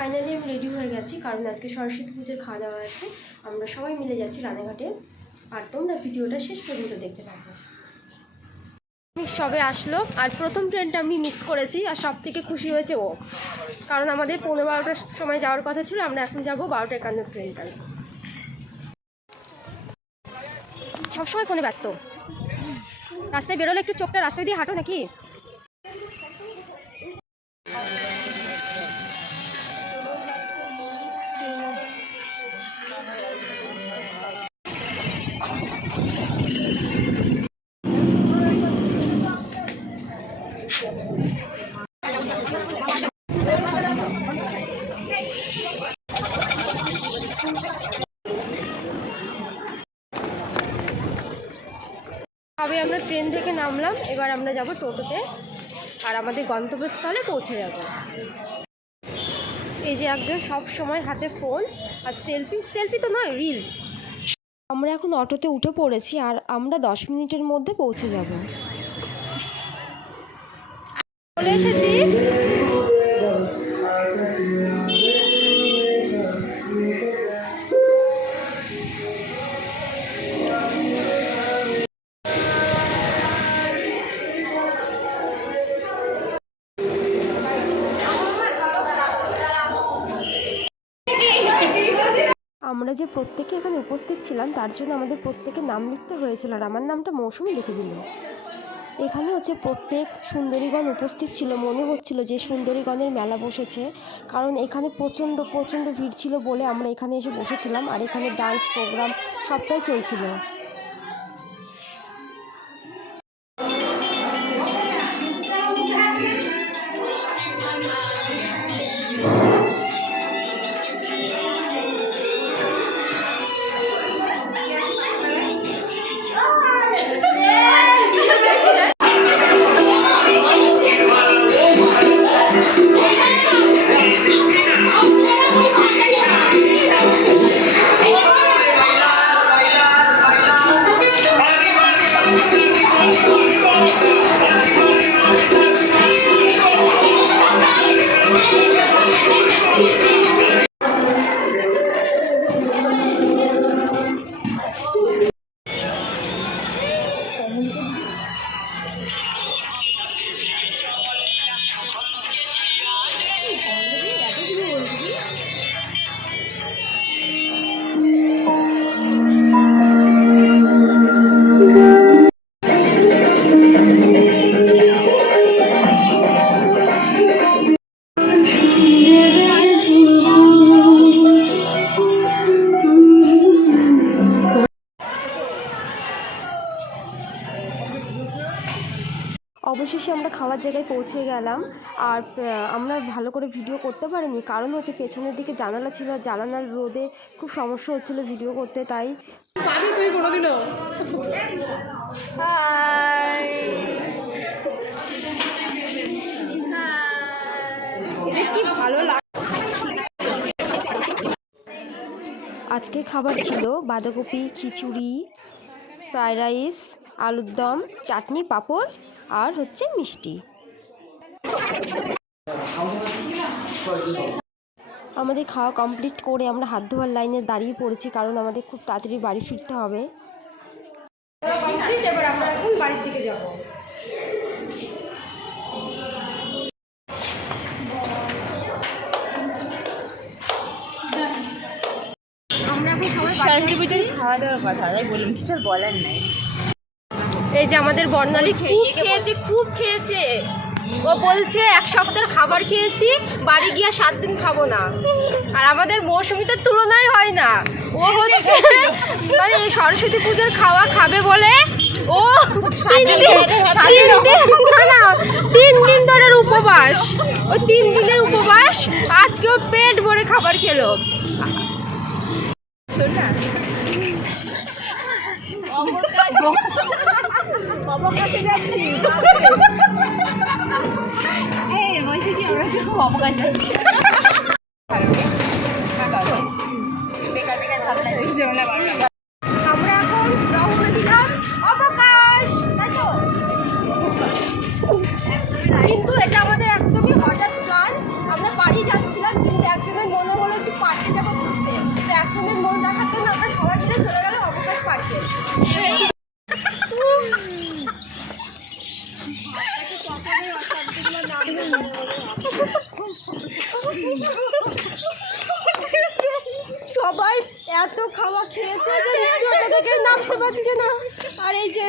Finally আমি ready হয়ে গেছি, কারণ আজকে সরস্বতী পুজোর খাওয়া দাওয়া আছে। আমরা সবাই মিলে যাচ্ছি রানাঘাটে, আর তোমরা ভিডিওটা শেষ পর্যন্ত দেখতে থাকো। সবে আসলো, আর প্রথম ট্রেনটা আমি মিস করেছি, আর সব থেকে খুশি হয়েছে ও, কারণ আমাদের 11:30টার সময় যাওয়ার কথা ছিল, আমরা এখন যাবো 12:51 ট্রেনটায়। সবসময় ফোনে ব্যস্ত, রাস্তায় বেরোলে একটু চোখটা রাস্তায় দিয়ে হাঁটো নাকি? তবে আমরা ট্রেন থেকে নামলাম, এবার আমরা যাব টোটোতে, আর আমাদের গন্তব্যস্থলে পৌঁছে যাব। এই যে একজন সব সময় হাতে ফোন আর সেলফি তো নয়, রিলস। আমরা এখন অটোতে উঠে পড়েছি, আর আমরা 10 মিনিটের মধ্যে পৌঁছে যাব। চলে এসেছি। আমরা যে প্রত্যেকে এখানে উপস্থিত ছিলাম, তার জন্য আমাদের প্রত্যেকের নাম লিখতে হয়েছিল, আর আমার নামটা মৌসুমি লিখে দিল। এখানে হচ্ছে প্রত্যেক সুন্দরীগণ উপস্থিত ছিল, মনে হচ্ছিল যে সুন্দরীগণের মেলা বসেছে, কারণ এখানে প্রচণ্ড ভিড় ছিল বলে আমরা এখানে এসে বসেছিলাম, আর এখানে ডান্স প্রোগ্রাম সবটাই চলছিল। অবশেষে আমরা খাওয়ার জায়গায় পৌঁছে গেলাম, আর আমরা ভালো করে ভিডিও করতে পারিনি, কারণ হচ্ছে পেছনের দিকে জানালা ছিল, জানালার রোদে খুব সমস্যা হচ্ছিল ভিডিও করতে, তাই কি ভালো লাগে। আজকে খাবার ছিল বাঁধাকপি, খিচুড়ি, ফ্রাইড রাইস, আলুর দম, চাটনি, পাঁপড়, আর হচ্ছে মিষ্টি। আমাদের খাওয়া কমপ্লিট করে আমরা হাত ধোয়ার লাইনে দাঁড়িয়ে পড়েছি, কারণ আমাদের খুব তাড়াতাড়ি বাড়ি ফিরতে হবে। এবার আমরা এখন বাড়ির দিকে যাব। খাওয়া দাওয়ার কথা তাই বললাম, কিছু বলার নাই। এই যে আমাদের বর্ণালী খুব খেয়েছে, ও বলছে 1 সপ্তাহের খাবার খেয়েছি, বাড়ি গিয়ে 7 দিন খাবো না। আর আমাদের মৌসুমিটার তুলনায় হয় না, ও হচ্ছে মানে এই সরস্বতী পুজোর খাওয়া খাবে বলে ও 3 দিন ধরে উপবাস, ও 3 দিনের উপবাস, আজকেও পেট ভরে খাবার খেলো। অবকাশে যাচ্ছি, বলছি কি আমরা অবকাশ যাচ্ছি। আমরা এখন রওনা দিলাম অবকাশ, তাই তো? কিন্তু এটা আমাদের একদমই হঠাৎ প্ল্যান। আমরা বাড়ি যাচ্ছিলাম, কিন্তু একজন আপনাদের মন রাখার জন্য আমরা সবাই মিলে চলে গেলাম অবকাশ পার্কে। সবাই এত খাওয়া খেয়েছে যে ছোট থেকে নামতে পারছে না। আর এই যে